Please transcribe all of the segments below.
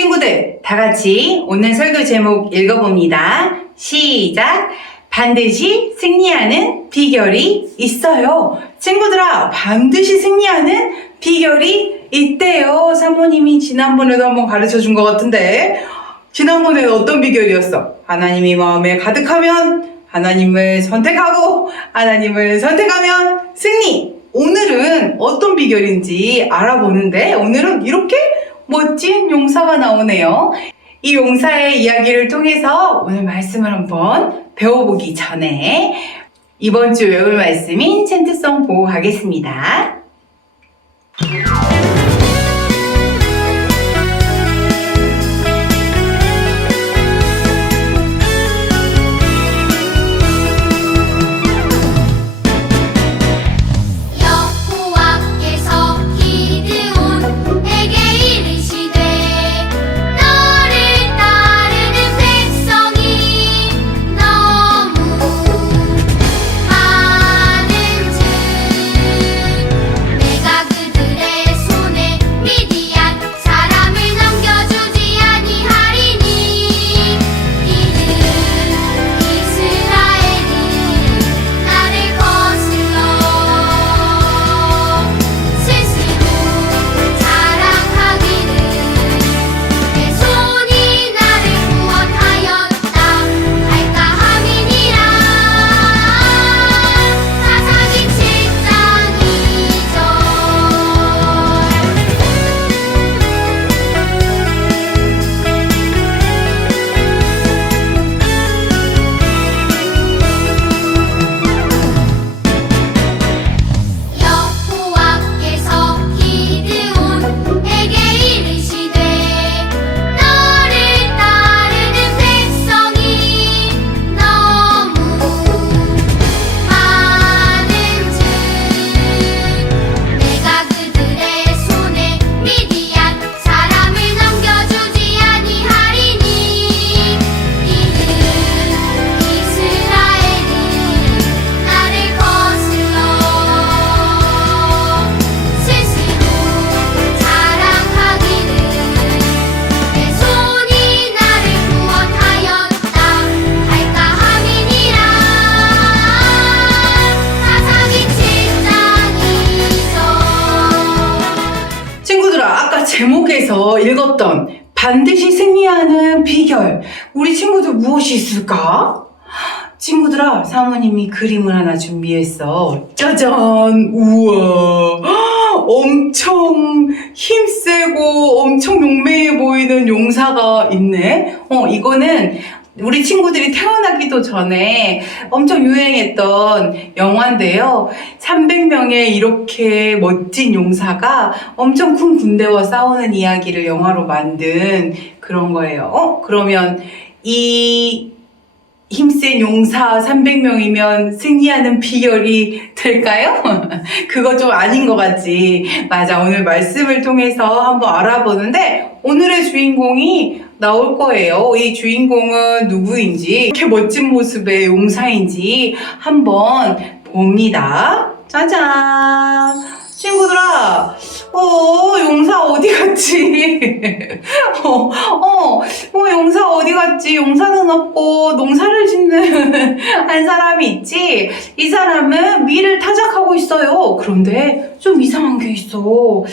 친구들, 다 같이 오늘 설교 제목 읽어봅니다. 시작! 반드시 승리하는 비결이 있어요. 친구들아, 반드시 승리하는 비결이 있대요. 사모님이 지난번에도 한번 가르쳐 준 것 같은데, 지난번에 어떤 비결이었어? 하나님이 마음에 가득하면 하나님을 선택하고 하나님을 선택하면 승리! 오늘은 어떤 비결인지 알아보는데 오늘은 이렇게 멋진 용사가 나오네요. 이 용사의 이야기를 통해서 오늘 말씀을 한번 배워보기 전에 이번 주 외울 말씀인 챈트송 보고 가겠습니다. 우리 친구들 무엇이 있을까? 친구들아, 사모님이 그림을 하나 준비했어. 짜잔! 우와! 엄청 힘세고 엄청 용맹해 보이는 용사가 있네. 어, 이거는 우리 친구들이 태어나기도 전에 엄청 유행했던 영화인데요. 300명의 이렇게 멋진 용사가 엄청 큰 군대와 싸우는 이야기를 영화로 만든 그런 거예요. 어? 그러면 이 힘센 용사 300명이면 승리하는 비결이 될까요? 그거 좀 아닌 것 같지. 맞아. 오늘 말씀을 통해서 한번 알아보는데 오늘의 주인공이 나올 거예요. 이 주인공은 누구인지, 이렇게 멋진 모습의 용사인지 한번 봅니다. 짜잔! 친구들아, 어, 용사 어디 갔지? 어, 어, 어, 용사 어디 갔지? 용사는 없고 농사를 짓는 한 사람이 있지? 이 사람은 밀을 타작하고 있어요. 그런데 좀 이상한 게 있어.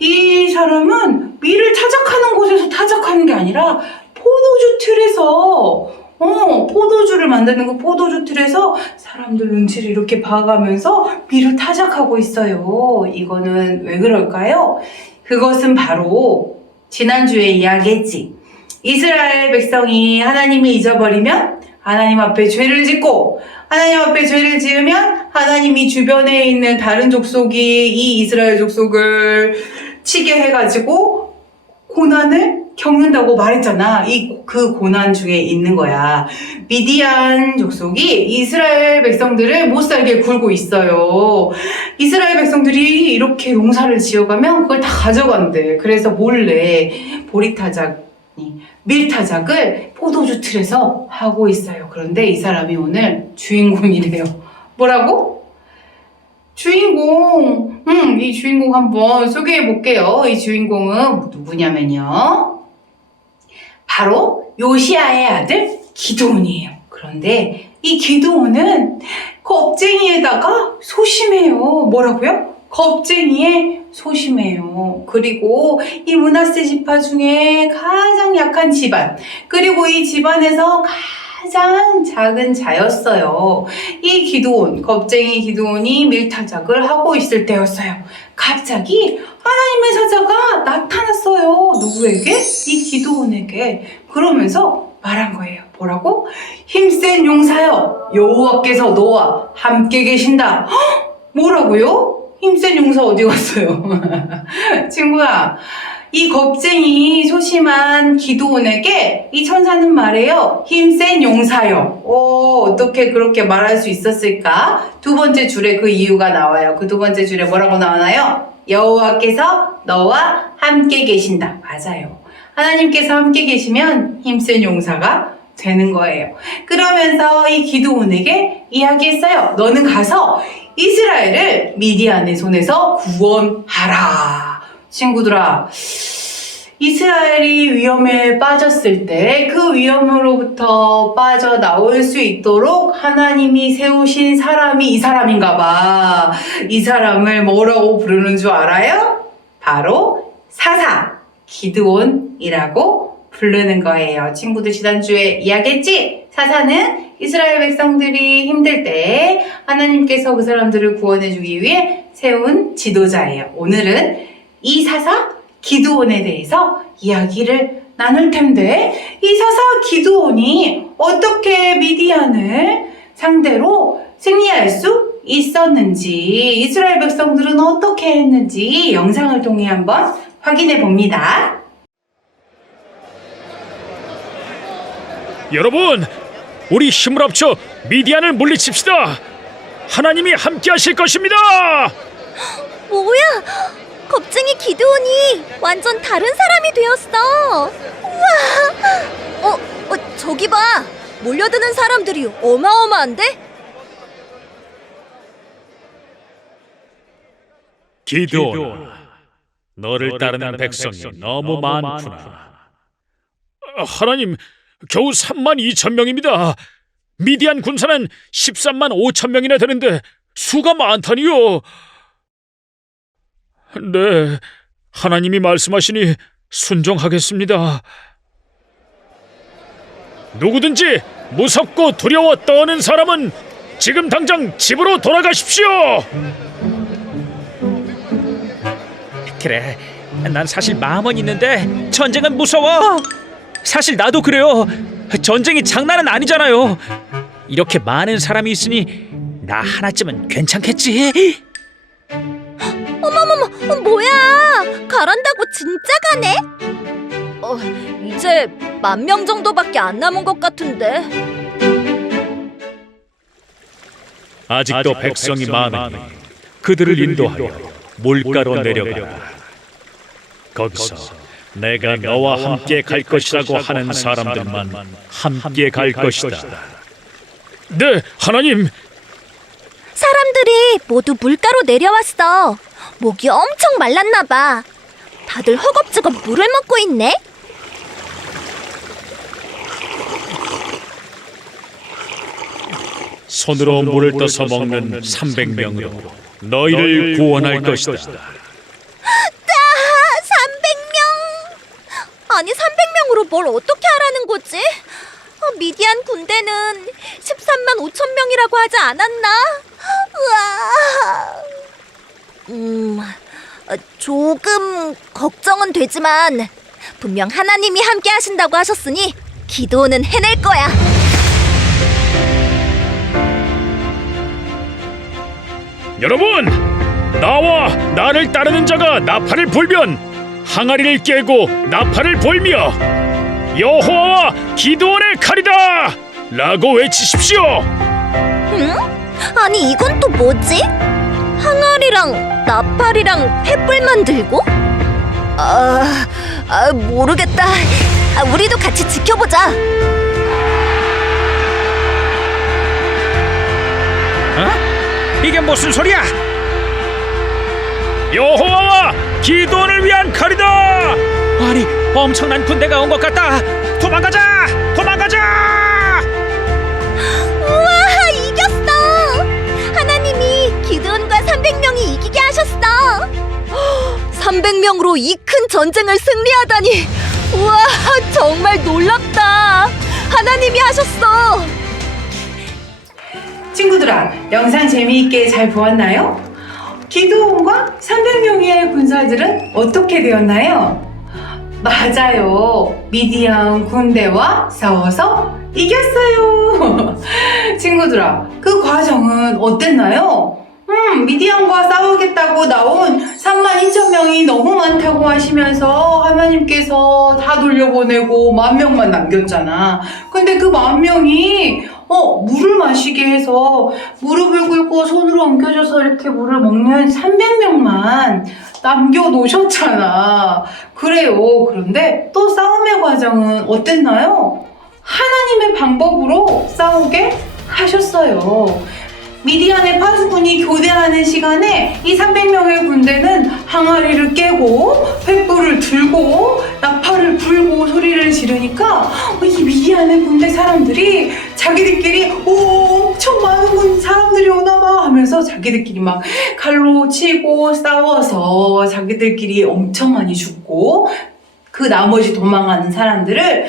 이 사람은 밀을 타작하는 곳에서 타작하는 게 아니라 포도주 틀에서 어, 포도주를 만드는 그 포도주 틀에서 사람들 눈치를 이렇게 봐가면서 밀을 타작하고 있어요. 이거는 왜 그럴까요? 그것은 바로 지난주에 이야기했지. 이스라엘 백성이 하나님을 잊어버리면 하나님 앞에 죄를 짓고 하나님 앞에 죄를 지으면 하나님이 주변에 있는 다른 족속이 이 이스라엘 족속을 치게 해가지고 고난을 겪는다고 말했잖아. 이 그 고난 중에 있는 거야. 미디안 족속이 이스라엘 백성들을 못 살게 굴고 있어요. 이스라엘 백성들이 이렇게 용사를 지어가면 그걸 다 가져간대. 그래서 몰래 보리타작, 밀타작을 포도주 틀에서 하고 있어요. 그런데 이 사람이 오늘 주인공이래요. 뭐라고? 주인공, 음, 이 주인공 한번 소개해 볼게요. 이 주인공은 누구냐면요. 바로 요시아의 아들 기도온이에요. 그런데 이 기도온은 겁쟁이에다가 소심해요. 뭐라고요? 겁쟁이에 소심해요. 그리고 이 문하세 지파 중에 가장 약한 집안, 그리고 이 집안에서 가장 작은 자였어요. 이 기도온, 겁쟁이 기도온이 밀타작을 하고 있을 때였어요. 갑자기 하나님의 사자가 나타났어요. 누구에게? 이 기도온에게. 그러면서 말한 거예요. 뭐라고? 힘센 용사여, 여호와께서 너와 함께 계신다. 헉! 뭐라고요? 힘센 용사 어디 갔어요? 친구야, 이 겁쟁이 소심한 기도원에게 이 천사는 말해요. 힘센 용사여. 오, 어떻게 그렇게 말할 수 있었을까? 두 번째 줄에 그 이유가 나와요. 그 두 번째 줄에 뭐라고 나오나요? 여호와께서 너와 함께 계신다. 맞아요. 하나님께서 함께 계시면 힘센 용사가 되는 거예요. 그러면서 이 기도원에게 이야기했어요. 너는 가서 이스라엘을 미디안의 손에서 구원하라. 친구들아, 이스라엘이 위험에 빠졌을 때 그 위험으로부터 빠져나올 수 있도록 하나님이 세우신 사람이 이 사람인가 봐. 이 사람을 뭐라고 부르는 줄 알아요? 바로 사사, 기드온이라고 부르는 거예요. 친구들 지난주에 이야기했지? 사사는 이스라엘 백성들이 힘들 때 하나님께서 그 사람들을 구원해주기 위해 세운 지도자예요. 오늘은 이 사사 기드온에 대해서 이야기를 나눌 텐데 이 사사 기드온이 어떻게 미디안을 상대로 승리할 수 있었는지 이스라엘 백성들은 어떻게 했는지 영상을 통해 한번 확인해 봅니다. 여러분, 우리 힘을 합쳐 미디안을 물리칩시다. 하나님이 함께 하실 것입니다. 뭐야? 겁쟁이 기드온이 완전 다른 사람이 되었어. 우와! 어, 어, 저기 봐. 몰려드는 사람들이 어마어마한데? 기도원, 너를 따르는 백성이 너무 많구나. 아, 하나님, 겨우 3만 2천 명입니다. 미디안 군사는 13만 5천 명이나 되는데 수가 많다니요. 네, 하나님이 말씀하시니 순종하겠습니다. 누구든지 무섭고 두려워 떠는 사람은 지금 당장 집으로 돌아가십시오. 그래, 난 사실 마음은 있는데 전쟁은 무서워. 사실 나도 그래요. 전쟁이 장난은 아니잖아요. 이렇게 많은 사람이 있으니 나 하나쯤은 괜찮겠지. 어, 뭐야? 가란다고 진짜 가네? 어, 이제 만 명 정도밖에 안 남은 것 같은데. 아직도 백성이 많으니 그들을 인도하여 물가로 내려가라. 거기서 내가 너와 함께 갈 것이라고 하는 사람들만 함께 갈 것이다. 네, 하나님. 사람들이 모두 물가로 내려왔어. 목이 엄청 말랐나 봐. 다들 허겁지겁 물을 먹고 있네. 손으로 물을 떠서 먹는 300명으로 너희를 구원할 것이다. 아, 300명! 아니, 300명으로 뭘 어떻게 하라는 거지? 어, 미디안 군대는 13만 5천 명이라고 하지 않았나? 우와. 음, 어, 조금 걱정은 되지만 분명 하나님이 함께 하신다고 하셨으니 기도는 해낼 거야. 여러분, 나와 나를 따르는 자가 나팔을 불면 항아리를 깨고 나팔을 불며 여호와와 기도원의 칼이다! 라고 외치십시오. 응? 아니 이건 또 뭐지? 항아 리랑 나팔이랑 횃불 만들고? 아, 아 모르겠다. 아, 우리도 같이 지켜보자. 어? 이게 무슨 소리야? 여호와와 기도원을 위한 칼이다! 아니, 엄청난 군대가 온 것 같다. 도망가자! 이 이기게 하셨어! 300명으로 이 큰 전쟁을 승리하다니! 우와, 정말 놀랍다! 하나님이 하셨어! 친구들아, 영상 재미있게 잘 보았나요? 기도원과 300명의 군사들은 어떻게 되었나요? 맞아요. 미디안 군대와 싸워서 이겼어요. 친구들아, 그 과정은 어땠나요? 음, 미디안과 싸우겠다고 나온 3만 2천 명이 너무 많다고 하시면서 하나님께서 다 돌려보내고 만 명만 남겼잖아. 근데 그 만 명이 어, 물을 마시게 해서 무릎을 꿇고 손으로 엉켜져서 이렇게 물을 먹는 300명만 남겨놓으셨잖아. 그래요. 그런데 또 싸움의 과정은 어땠나요? 하나님의 방법으로 싸우게 하셨어요. 미디안의 파수꾼이 교대하는 시간에 이 300명의 군대는 항아리를 깨고 횃불을 들고 나팔을 불고 소리를 지르니까 이 미디안의 군대 사람들이 자기들끼리 오 엄청 많은 군 사람들이 오나봐 하면서 자기들끼리 막 칼로 치고 싸워서 자기들끼리 엄청 많이 죽고 그 나머지 도망가는 사람들을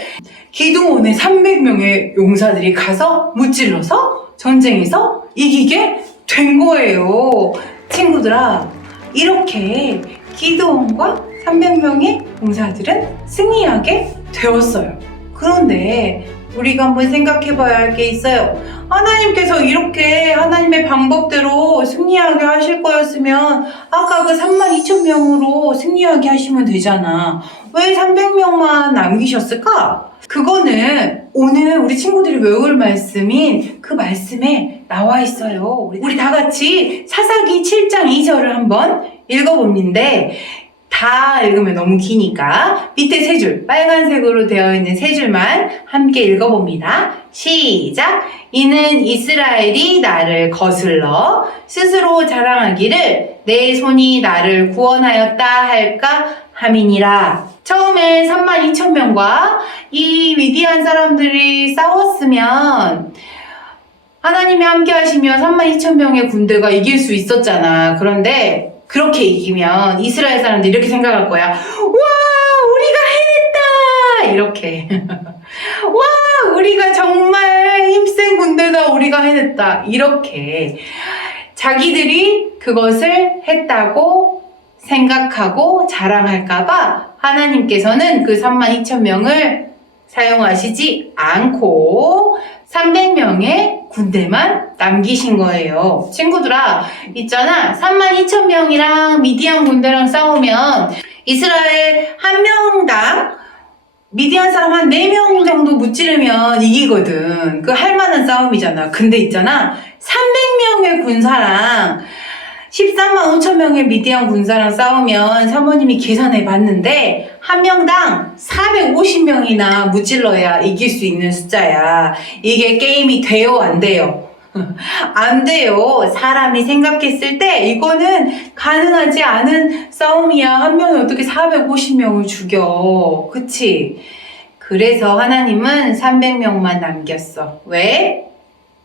기둥원의 300명의 용사들이 가서 무찔러서 전쟁에서 이기게 된 거예요. 친구들아, 이렇게 기드온과 300명의 용사들은 승리하게 되었어요. 그런데 우리가 한번 생각해 봐야 할 게 있어요. 하나님께서 이렇게 하나님의 방법대로 승리하게 하실 거였으면 아까 그 3만 2천 명으로 승리하게 하시면 되잖아. 왜 300명만 남기셨을까? 그거는 오늘 우리 친구들이 외울 말씀인 그 말씀에 나와 있어요. 우리, 다 같이 사사기 7장 2절을 한번 읽어봅는데 다 읽으면 너무 기니까 밑에 세 줄, 빨간색으로 되어 있는 세 줄만 함께 읽어봅니다. 시작! 이는 이스라엘이 나를 거슬러 스스로 자랑하기를 내 손이 나를 구원하였다 할까 함이니라. 처음에 3만 2천 명과 이 위대한 사람들이 싸웠으면 하나님이 함께 하시면 3만 2천 명의 군대가 이길 수 있었잖아. 그런데 그렇게 이기면 이스라엘 사람들이 이렇게 생각할 거야. 와, 우리가 해냈다! 이렇게. 와, 우리가 정말 힘센 군대다. 우리가 해냈다. 이렇게. 자기들이 그것을 했다고 생각하고 자랑할까봐 하나님께서는 그 3만 2천 명을 사용하시지 않고 300명의 군대만 남기신 거예요. 친구들아, 있잖아. 3만 2천 명이랑 미디안 군대랑 싸우면 이스라엘 한 명당 미디안 사람 한 4명 정도 무찌르면 이기거든. 그 할만한 싸움이잖아. 근데 있잖아. 300명의 군사랑 13만 5천 명의 미디안 군사랑 싸우면 사모님이 계산해 봤는데 한 명당 450명이나 무찔러야 이길 수 있는 숫자야. 이게 게임이 돼요, 안 돼요? 안 돼요. 사람이 생각했을 때 이거는 가능하지 않은 싸움이야. 한 명이 어떻게 450명을 죽여. 그치? 그래서 하나님은 300명만 남겼어. 왜?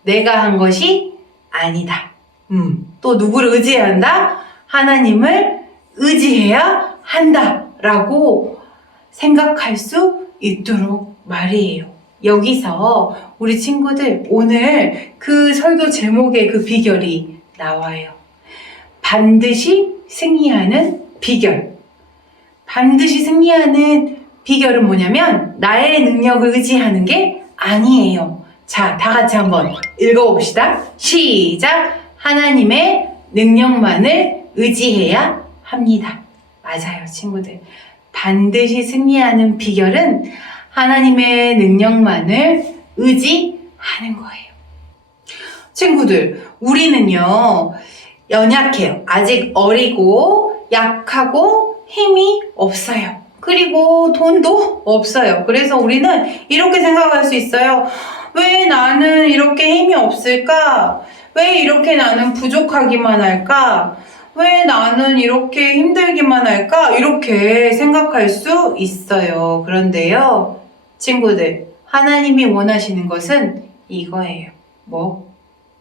내가 한 것이 아니다. 음, 또 누구를 의지해야 한다? 하나님을 의지해야 한다. 라고 생각할 수 있도록 말이에요. 여기서 우리 친구들 오늘 그 설교 제목의 그 비결이 나와요. 반드시 승리하는 비결. 반드시 승리하는 비결은 뭐냐면 나의 능력을 의지하는 게 아니에요. 자, 다 같이 한번 읽어봅시다. 시작! 하나님의 능력만을 의지해야 합니다. 맞아요, 친구들. 반드시 승리하는 비결은 하나님의 능력만을 의지하는 거예요. 친구들, 우리는요, 연약해요. 아직 어리고, 약하고, 힘이 없어요. 그리고 돈도 없어요. 그래서 우리는 이렇게 생각할 수 있어요. 왜 나는 이렇게 힘이 없을까? 왜 이렇게 나는 부족하기만 할까? 왜 나는 이렇게 힘들기만 할까? 이렇게 생각할 수 있어요. 그런데요, 친구들, 하나님이 원하시는 것은 이거예요. 뭐?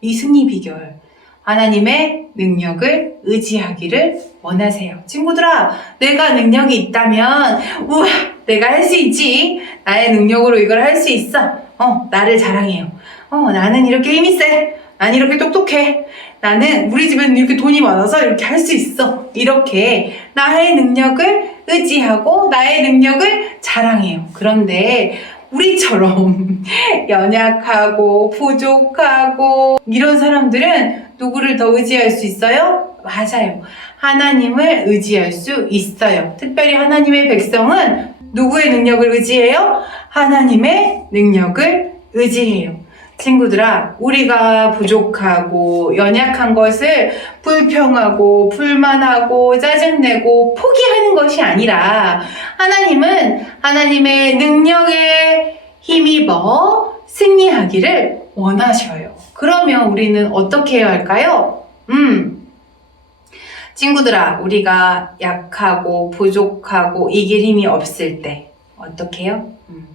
이 승리 비결. 하나님의 능력을 의지하기를 원하세요. 친구들아, 내가 능력이 있다면, 우와, 내가 할 수 있지. 나의 능력으로 이걸 할 수 있어. 어, 나를 자랑해요. 어, 나는 이렇게 힘이 세. 난 이렇게 똑똑해. 나는 우리 집에는 이렇게 돈이 많아서 이렇게 할 수 있어. 이렇게 나의 능력을 의지하고 나의 능력을 자랑해요. 그런데 우리처럼 연약하고 부족하고 이런 사람들은 누구를 더 의지할 수 있어요? 맞아요. 하나님을 의지할 수 있어요. 특별히 하나님의 백성은 누구의 능력을 의지해요? 하나님의 능력을 의지해요. 친구들아, 우리가 부족하고 연약한 것을 불평하고 불만하고 짜증내고 포기하는 것이 아니라 하나님은 하나님의 능력에 힘입어 승리하기를 원하셔요. 그러면 우리는 어떻게 해야 할까요? 음. 친구들아, 우리가 약하고 부족하고 이길 힘이 없을 때 어떻게 해요? 음.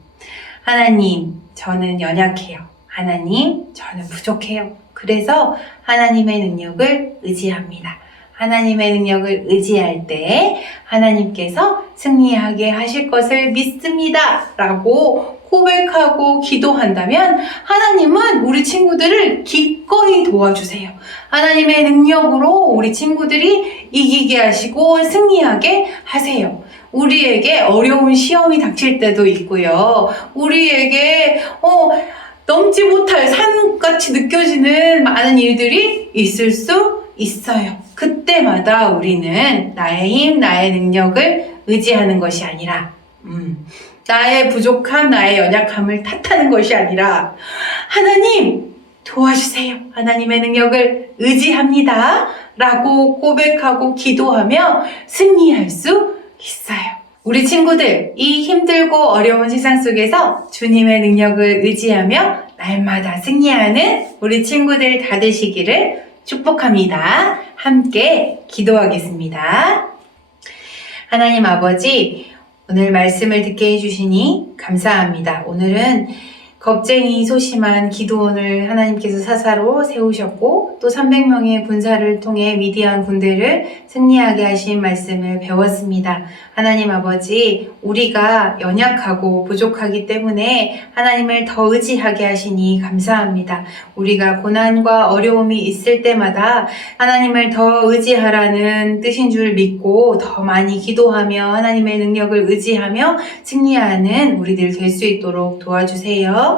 하나님, 저는 연약해요. 하나님, 저는 부족해요. 그래서 하나님의 능력을 의지합니다. 하나님의 능력을 의지할 때 하나님께서 승리하게 하실 것을 믿습니다. 라고 고백하고 기도한다면 하나님은 우리 친구들을 기꺼이 도와주세요. 하나님의 능력으로 우리 친구들이 이기게 하시고 승리하게 하세요. 우리에게 어려운 시험이 닥칠 때도 있고요. 우리에게 어 넘지 못할 산같이 느껴지는 많은 일들이 있을 수 있어요. 그때마다 우리는 나의 힘, 나의 능력을 의지하는 것이 아니라, 음, 나의 부족함, 나의 연약함을 탓하는 것이 아니라, 하나님, 도와주세요. 하나님의 능력을 의지합니다. 라고 고백하고 기도하며 승리할 수 있어요. 우리 친구들, 이 힘들고 어려운 세상 속에서 주님의 능력을 의지하며 날마다 승리하는 우리 친구들 다 되시기를 축복합니다. 함께 기도하겠습니다. 하나님 아버지, 오늘 말씀을 듣게 해주시니 감사합니다. 오늘은 겁쟁이 소심한 기도원을 하나님께서 사사로 세우셨고 또 300명의 군사를 통해 위대한 군대를 승리하게 하신 말씀을 배웠습니다. 하나님 아버지, 우리가 연약하고 부족하기 때문에 하나님을 더 의지하게 하시니 감사합니다. 우리가 고난과 어려움이 있을 때마다 하나님을 더 의지하라는 뜻인 줄 믿고 더 많이 기도하며 하나님의 능력을 의지하며 승리하는 우리들 될 수 있도록 도와주세요.